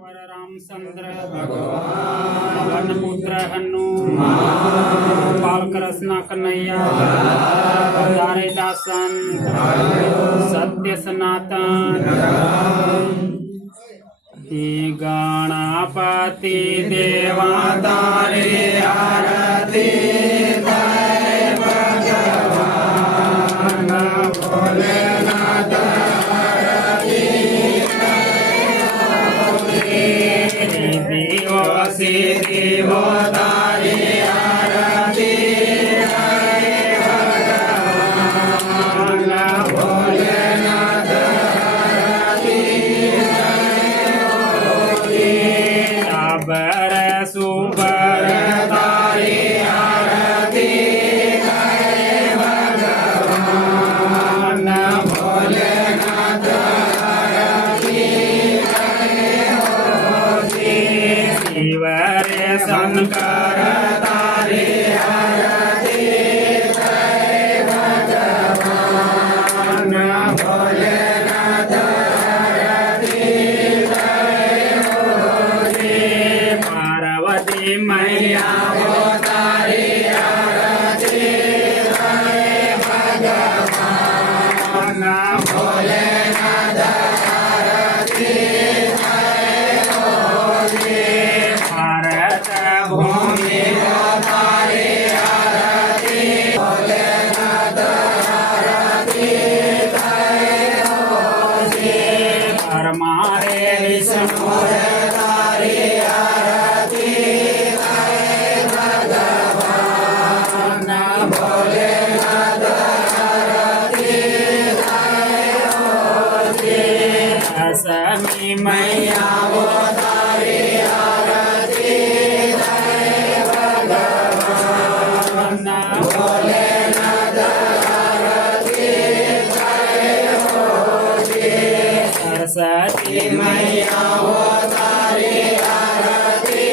सियावर रामचंद्र भगवान पवन पुत्र हनुमान बाल कृष्ण कन्हैया हजारे दासन सत्य सनातन। गणपति देवा तारे आरती भोलेनाथ देवो से देवो तारे आरती भोलेनाथ साबर सुबर तारे आरती भोलेनाथ शिवर शंकर तारे आरती भगवान भोलेनाथ पार्वती मैया वो तारे आरती भगवान भोलेनाथ भारत भूमि वो तारे आरती भोलेनाथ परमारे विष्णु तारे आरती भगवान भोलेनाथ असमी मैया वो तारे आरती भगवान भोलेनाथ सरस्वती मैया वो तारे आरती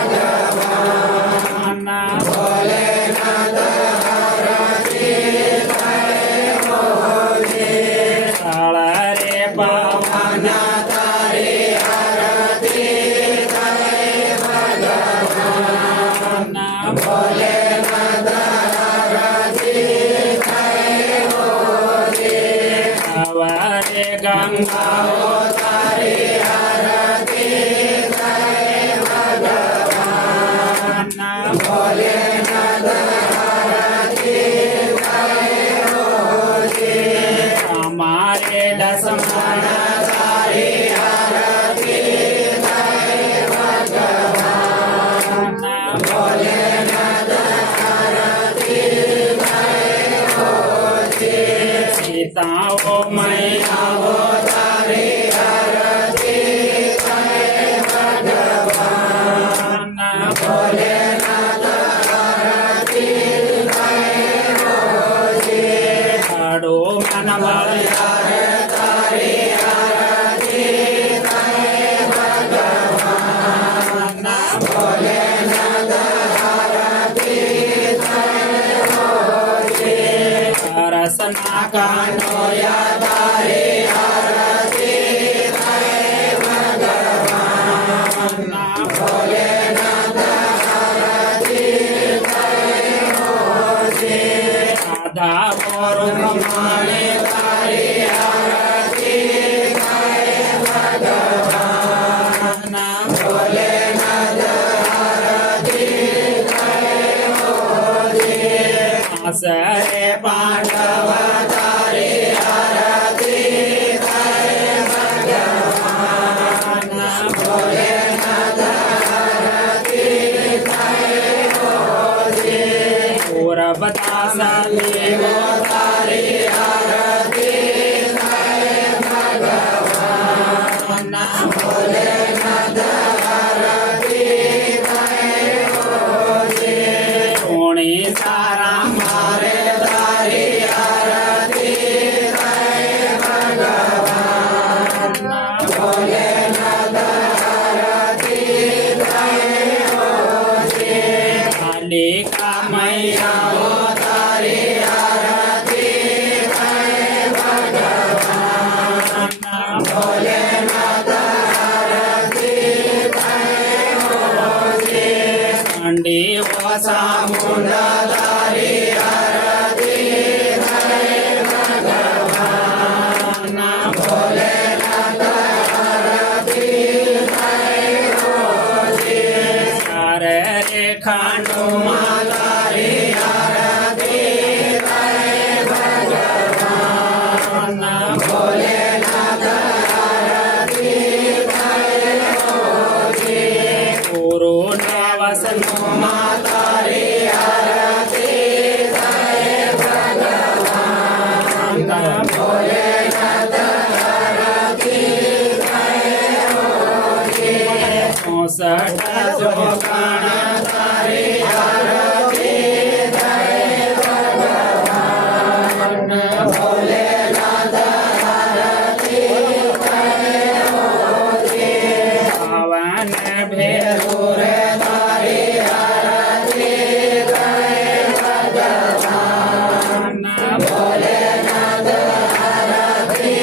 भगवान भोलेनाथ रे पावन तारे आरती भगवान भोलेनाथ अवरे गंगा वो तारे आरती भगवान भोलेनाथ हमारे लक्ष्मण तारे आरती भगवान भोलेनाथ सीता वो मैया वो तारे आरती भगवान भोलेनाथ बड़ो मन वाला तारे आरती भगवान भोलेनाथ रसना कानो या तारे आरती भगवान भोलेनाथ आधा और माने तारे आरती भगवान भोलेनाथ आसरे पांडव तारे आरती भगवान भोलेनाथ पूरब दास देव तारे आरती भगवान भोलेनाथ सोनी सारा मारे तारे आरती भगवान भोलेनाथ कालिका मैया वो तारे आरती भगवान भोलेनाथ 64 જોગણ તારી આરતી જય ભગવાન ભોલેનાથ આરતી જય હોજી પાવન ભેરુ રે તારી આરતી જય ભગવાન ભોલેનાથ આરતી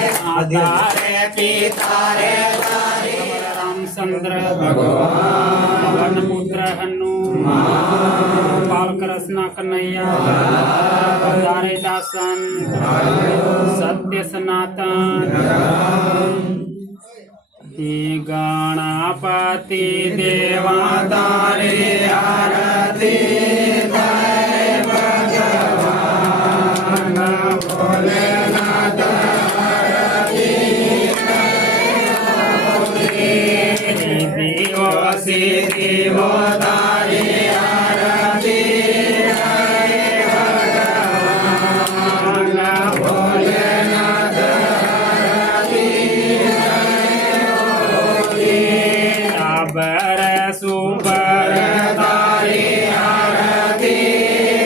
જય તારે પિતા રે रामचंद्र भगवान पुत्र हनुमान बाल कृष्ण कन्हैया तारे दासन सत्य सनातन हे गणपति देवा तारे आरती जय भगवान भोलेनाथ देवो तारी आरती जय भगवान भोलेनाथ आरती जय होजी अबर सुबर तारी आरती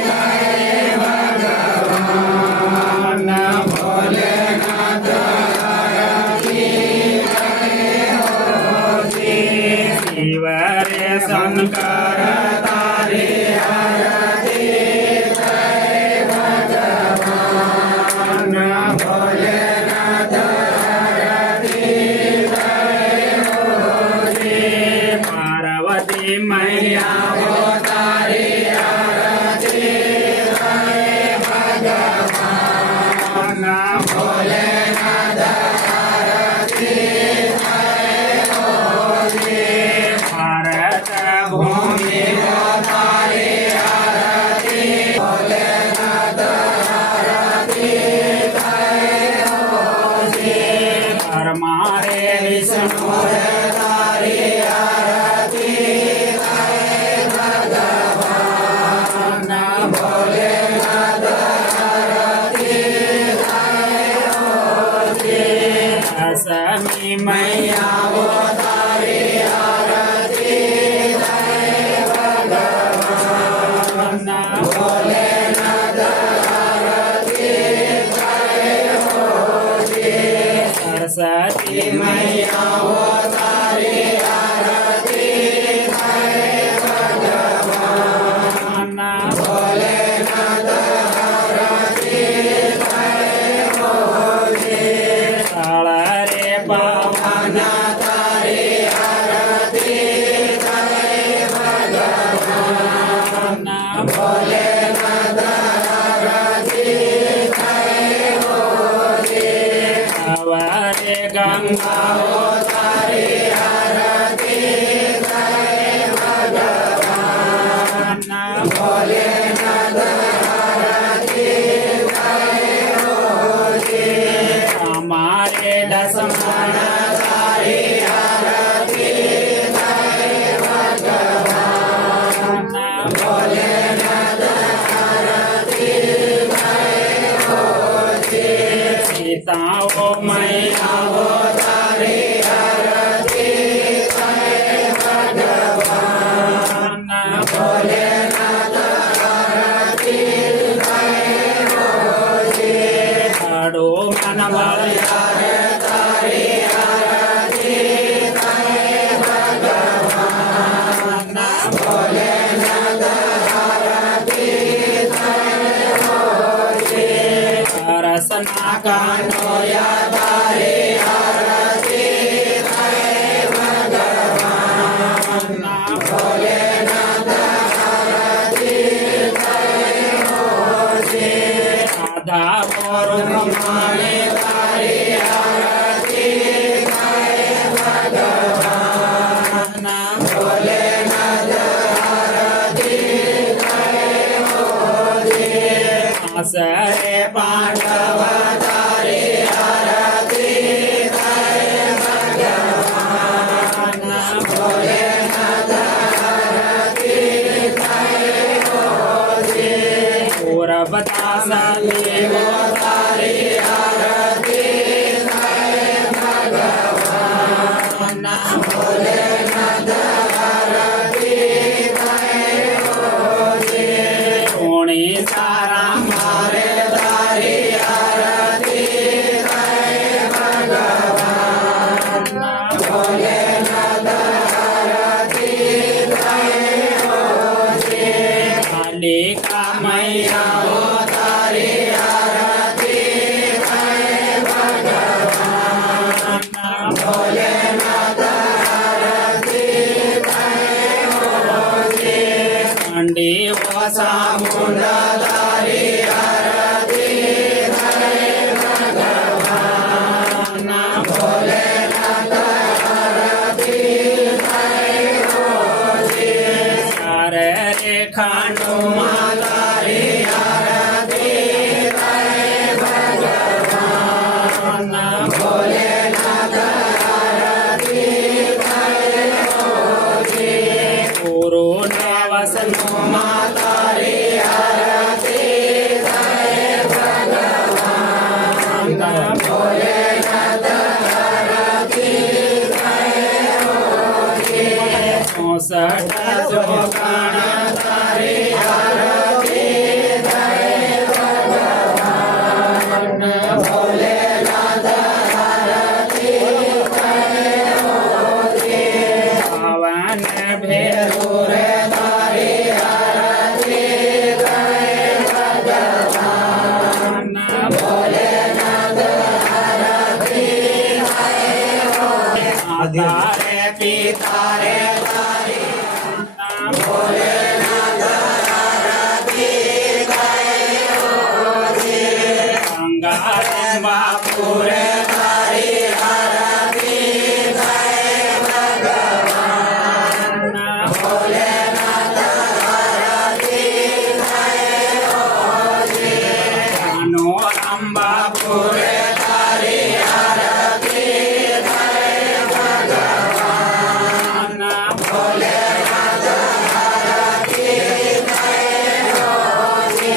जय भगवान भोलेनाथ आरती जय होजी शिव रे शंकर तारी आरती जय भगवान भोलेनाथ आरती जय होजी पार्वती मैया वो तारी आरती जय भगवान भोलेनाथ आरती जय होजी भारत भूमि वो तारी आरती भोलेनाथ आरती जय होजी परमारे विष्णु रे तारी आरती जय भगवान भोलेनाथ आरती जय होजी दशमी मैया वो तारी आरती जय भगवान भोलेनाथ आरती जय होजी सरस्वती मैया वो तारी आरती जय भगवान भोलेनाथ आरती जय होजी साळरे पावन तारी आरती जय भगवान भोलेनाथ आरती जय होजी अवरे गंगा वो तारी आरती जय भगवान भोलेनाथ आरती जय होजी हमारे दशमन तारी आरती जय भगवान भोलेनाथ आरती जय होजी सीता वो मैया वो तारी आरती जय भगवान भोलेनाथ आरती जय होजी अड़ो मन वालिया रे तारी आरती जय भगवान भोलेनाथ आरती जय होजी रसना कांडो या तारी आरती जय भगवान भोलेनाथ आरती जय होजी आधा माने तारी आरती जय भगवान भोलेनाथ आरती जय होजी आसरे पांडव तारी आरती जय भगवान भोलेनाथ आरती जय होजी पूरबदास देव तारी आरती जय भगवान शिव सामुंडधारी आरती करे भगवान भोलेनाथ आरती करे रोजी सारे रे खांडू मातारी आरती करे भगवान भोलेनाथ आरती करे रोजी गुरु वसनु मातारी आरती करे भगवान भोलेनाथ आरती करे रोजी 64 जोगण तारी आरती करे भगवान भोलेनाथ आरती करे रोजी पावन भेरू रे तारी आरती करे भगवान भोलेनाथ आरती करे रोजी माता रे पिता रे तारी भोलेनाथ आरती करे रोजी गंगा रे बापू रे तारी आरती करे भगवान भोलेनाथ आरती करे रोजी कान्हो राम बापू रे तारी आरती करे भगवान भोलेनाथ आरती करे रोजी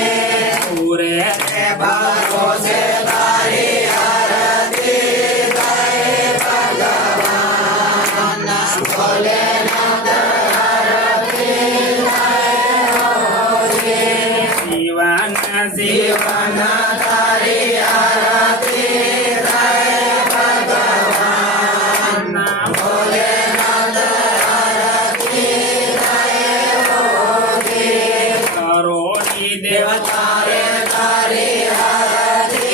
पूरे रे भरोसे तारी आरती करे भगवान भोलेनाथ आरती करे रोजी जीवन जीवन तारी आरती करे भगवान भोलेनाथ आरती करे रोजी करोड़ी देवता रे तारी आरती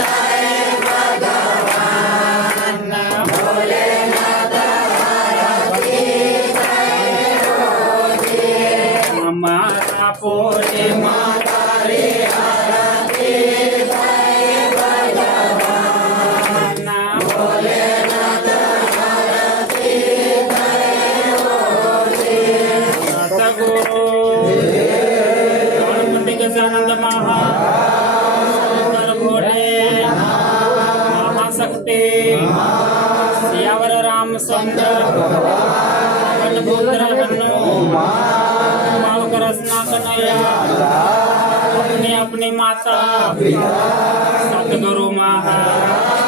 करे भगवान भोलेनाथ आरती करे रोजी हमारा पूरी मातारी आरती करे भगवान भोलेनाथ आरती करे रोजी सतगुरु गणपति गजानंद महाशंकर भोले महाशक्ति सियावर रामचंद्र पुत्र हनु कृष्ण कन्हैया अपनी अपनी माता सतगुरु महाराज